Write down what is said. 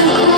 Amen.